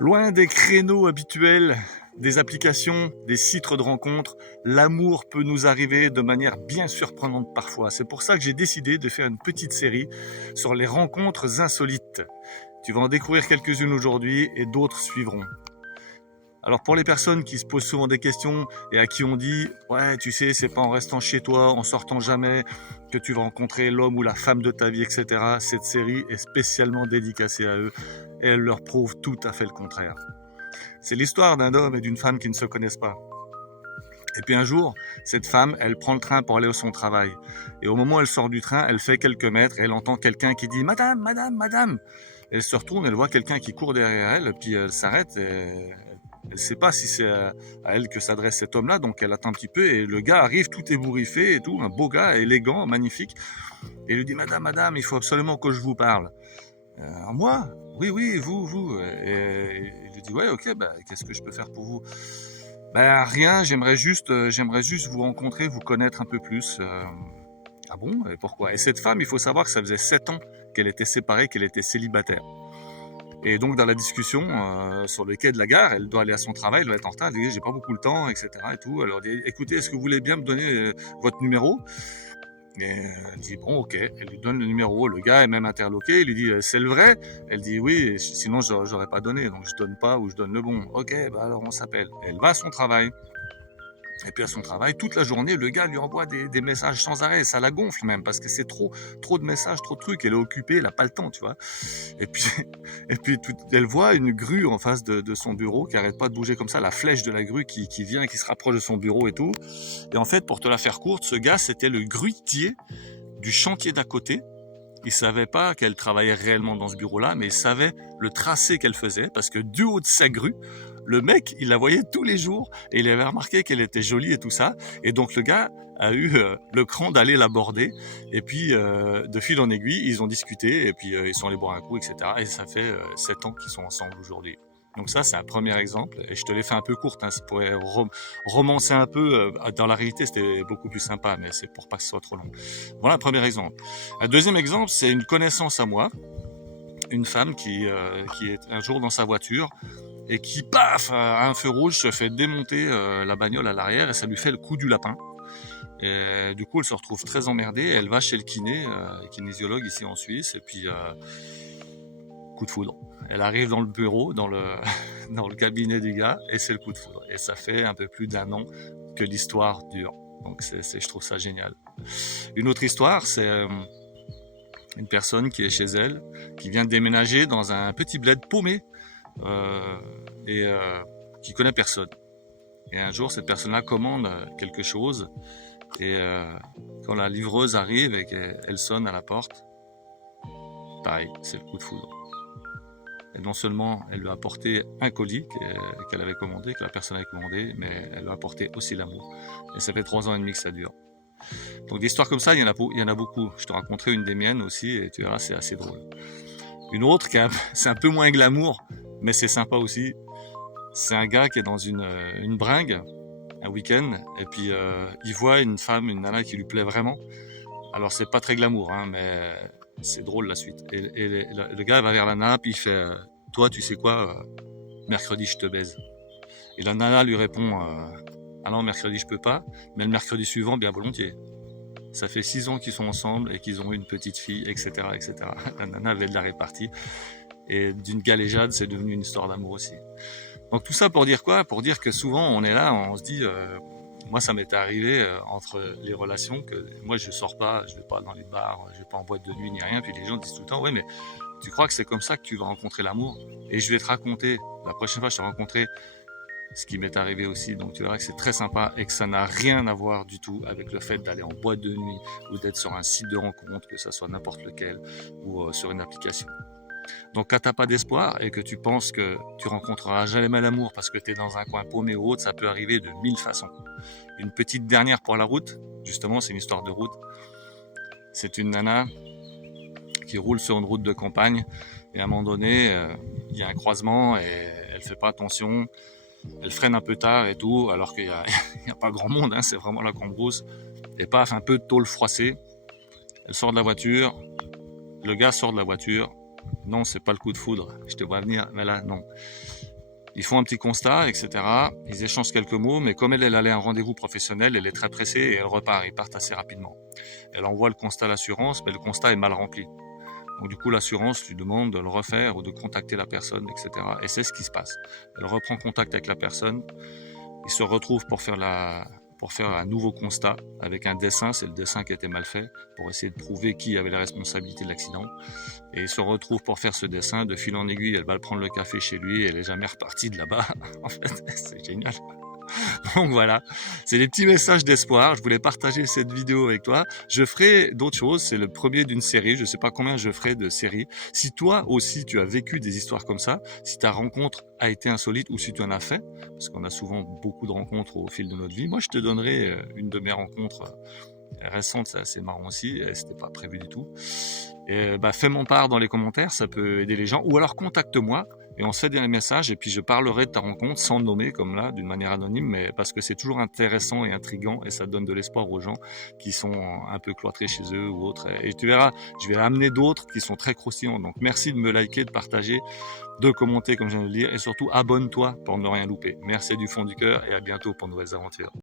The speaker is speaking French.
Loin des créneaux habituels, des applications, des sites de rencontres, l'amour peut nous arriver de manière bien surprenante parfois. C'est pour ça que j'ai décidé de faire une petite série sur les rencontres insolites. Tu vas en découvrir quelques-unes aujourd'hui et d'autres suivront. Alors pour les personnes qui se posent souvent des questions et à qui on dit « Ouais, tu sais, c'est pas en restant chez toi, en sortant jamais, que tu vas rencontrer l'homme ou la femme de ta vie, etc. » Cette série est spécialement dédicacée à eux et elle leur prouve tout à fait le contraire. C'est l'histoire d'un homme et d'une femme qui ne se connaissent pas. Et puis un jour, cette femme, elle prend le train pour aller à son travail. Et au moment où elle sort du train, elle fait quelques mètres et elle entend quelqu'un qui dit « Madame, madame, madame !» Elle se retourne, elle voit quelqu'un qui court derrière elle, puis elle s'arrête et elle ne sait pas si c'est à elle que s'adresse cet homme-là, donc elle attend un petit peu et le gars arrive tout ébouriffé et tout, un beau gars, élégant, magnifique. Et il lui dit « Madame, madame, il faut absolument que je vous parle. » Moi ? Oui, oui, vous. Et il lui dit « Ouais, ok, bah, qu'est-ce que je peux faire pour vous ?» Ben rien, j'aimerais juste vous rencontrer, vous connaître un peu plus. Ah bon? Et pourquoi? Et cette femme, il faut savoir que ça faisait 7 ans qu'elle était séparée, qu'elle était célibataire. Et donc dans la discussion sur le quai de la gare, elle doit aller à son travail, elle doit être en retard, elle dit j'ai pas beaucoup de temps, etc. Et tout. Alors elle dit écoutez, est-ce que vous voulez bien me donner votre numéro? Et elle dit bon ok, elle lui donne le numéro, le gars est même interloqué, il lui dit c'est le vrai? Elle dit oui, sinon j'aurais pas donné, donc je donne pas ou je donne le bon. Ok, bah alors on s'appelle. Elle va à son travail. Et puis à son travail, toute la journée, le gars lui envoie des messages sans arrêt. Ça la gonfle même parce que c'est trop de messages, trop de trucs. Elle est occupée, elle n'a pas le temps, tu vois. Et puis, elle voit une grue en face de son bureau qui arrête pas de bouger comme ça, la flèche de la grue qui vient, qui se rapproche de son bureau et tout. Et en fait, pour te la faire courte, ce gars, c'était le grutier du chantier d'à côté. Il savait pas qu'elle travaillait réellement dans ce bureau-là, mais il savait le tracé qu'elle faisait parce que du haut de sa grue, le mec, il la voyait tous les jours et il avait remarqué qu'elle était jolie et tout ça. Et donc le gars a eu le cran d'aller l'aborder. Et puis de fil en aiguille, ils ont discuté et puis ils sont allés boire un coup, etc. Et ça fait 7 ans qu'ils sont ensemble aujourd'hui. Donc ça, c'est un premier exemple. Et je te l'ai fait un peu courte, hein, ça pourrait romancer un peu. Dans la réalité, c'était beaucoup plus sympa, mais c'est pour pas que ce soit trop long. Voilà un premier exemple. Un deuxième exemple, c'est une connaissance à moi. Une femme qui est un jour dans sa voiture et qui, paf, à un feu rouge, se fait démonter la bagnole à l'arrière et ça lui fait le coup du lapin. Et du coup, elle se retrouve très emmerdée. Elle va chez le kinésiologue ici en Suisse, et puis coup de foudre. Elle arrive dans le bureau, dans le cabinet du gars, et c'est le coup de foudre. Et ça fait un peu plus d'1 an que l'histoire dure. Donc je trouve ça génial. Une autre histoire, c'est une personne qui est chez elle, qui vient de déménager dans un petit bled paumé et qui connaît personne. Et un jour, cette personne-là commande quelque chose et quand la livreuse arrive et qu'elle sonne à la porte, pareil, c'est le coup de foudre. Et non seulement elle lui a apporté un colis qu'elle avait commandé, que la personne avait commandé, mais elle lui a apporté aussi l'amour. Et ça fait 3 ans et demi que ça dure. Donc des histoires comme ça, il y en a beaucoup. Je te raconterai une des miennes aussi et tu verras, c'est assez drôle. Une autre, c'est un peu moins glamour, mais c'est sympa aussi. C'est un gars qui est dans une bringue, un week-end, et puis il voit une femme, une nana qui lui plaît vraiment. Alors c'est pas très glamour, hein, mais c'est drôle la suite. Et le gars va vers la nana, puis il fait toi, tu sais quoi, mercredi je te baise. Et la nana lui répond ah non, mercredi je peux pas, mais le mercredi suivant, bien volontiers. Ça fait 6 ans qu'ils sont ensemble et qu'ils ont eu une petite fille, etc., etc. La nana avait de la répartie. Et d'une galéjade, c'est devenu une histoire d'amour aussi. Donc tout ça pour dire quoi? Pour dire que souvent on est là, on se dit, moi ça m'est arrivé entre les relations que moi je sors pas, je vais pas dans les bars, je vais pas en boîte de nuit ni rien. Puis les gens disent tout le temps, ouais mais tu crois que c'est comme ça que tu vas rencontrer l'amour? Et je vais te raconter, la prochaine fois je te rencontrerai ce qui m'est arrivé aussi, donc tu verras que c'est très sympa et que ça n'a rien à voir du tout avec le fait d'aller en boîte de nuit ou d'être sur un site de rencontre, que ça soit n'importe lequel, ou sur une application. Donc quand t'as pas d'espoir et que tu penses que tu rencontreras jamais l'amour parce que t'es dans un coin paumé ou autre, ça peut arriver de 1000 façons. Une petite dernière pour la route, justement c'est une histoire de route. C'est une nana qui roule sur une route de campagne et à un moment donné, il y a un croisement et elle fait pas attention. Elle freine un peu tard et tout, alors qu'il y a pas grand monde, hein, c'est vraiment la cambrousse. Et paf, un peu de tôle froissée. Elle sort de la voiture. Le gars sort de la voiture. Non, c'est pas le coup de foudre. Je te vois venir, mais là, non. Ils font un petit constat, etc. Ils échangent quelques mots, mais comme elle allait à un rendez-vous professionnel, elle est très pressée et elle repart. Ils partent assez rapidement. Elle envoie le constat à l'assurance, mais le constat est mal rempli. Donc du coup, l'assurance lui demande de le refaire ou de contacter la personne, etc. Et c'est ce qui se passe. Elle reprend contact avec la personne. Ils se retrouvent pour faire un nouveau constat avec un dessin. C'est le dessin qui a été mal fait pour essayer de prouver qui avait la responsabilité de l'accident. Et ils se retrouvent pour faire ce dessin. De fil en aiguille, elle va prendre le café chez lui et elle est jamais repartie de là-bas. En fait, c'est génial. Donc voilà, c'est des petits messages d'espoir. Je voulais partager cette vidéo avec toi. Je ferai d'autres choses. C'est le premier d'une série. Je ne sais pas combien je ferai de séries. Si toi aussi tu as vécu des histoires comme ça, si ta rencontre a été insolite ou si tu en as fait, parce qu'on a souvent beaucoup de rencontres au fil de notre vie, moi je te donnerai une de mes rencontres récentes. C'est assez marrant aussi. C'était pas prévu du tout. Et fais mon part dans les commentaires. Ça peut aider les gens. Ou alors contacte-moi. Et on se fait des messages et puis je parlerai de ta rencontre sans nommer comme là, d'une manière anonyme, mais parce que c'est toujours intéressant et intriguant et ça donne de l'espoir aux gens qui sont un peu cloîtrés chez eux ou autres. Et tu verras, je vais amener d'autres qui sont très croustillants. Donc merci de me liker, de partager, de commenter comme je viens de le dire et surtout abonne-toi pour ne rien louper. Merci du fond du cœur et à bientôt pour de nouvelles aventures.